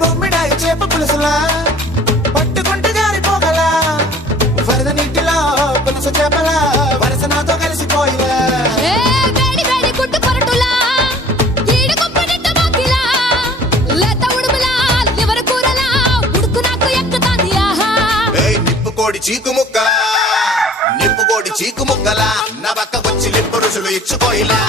బొమ్మిడాయి చేప పులుసులా పట్టుకుంటే జారిపోగలా వరద నీటిలో పులుసు చేపలా వరస నాతో కలిసిపోయిలా వేడి వేడి గుడ్డు పరటులా ఈడు కొప్పనిట్ట బాకిలా లేత ఉడుములా లివర్ కూరలా ఉడుకు నాకు ఎక్కుతాంది ఆహా నిప్పుకోడి చీకుముక్క నిప్పుకోడి చీకుముక్కలా నా పక్క వచ్చి లిప్పు రుసులు ఇచ్చుకోయిలా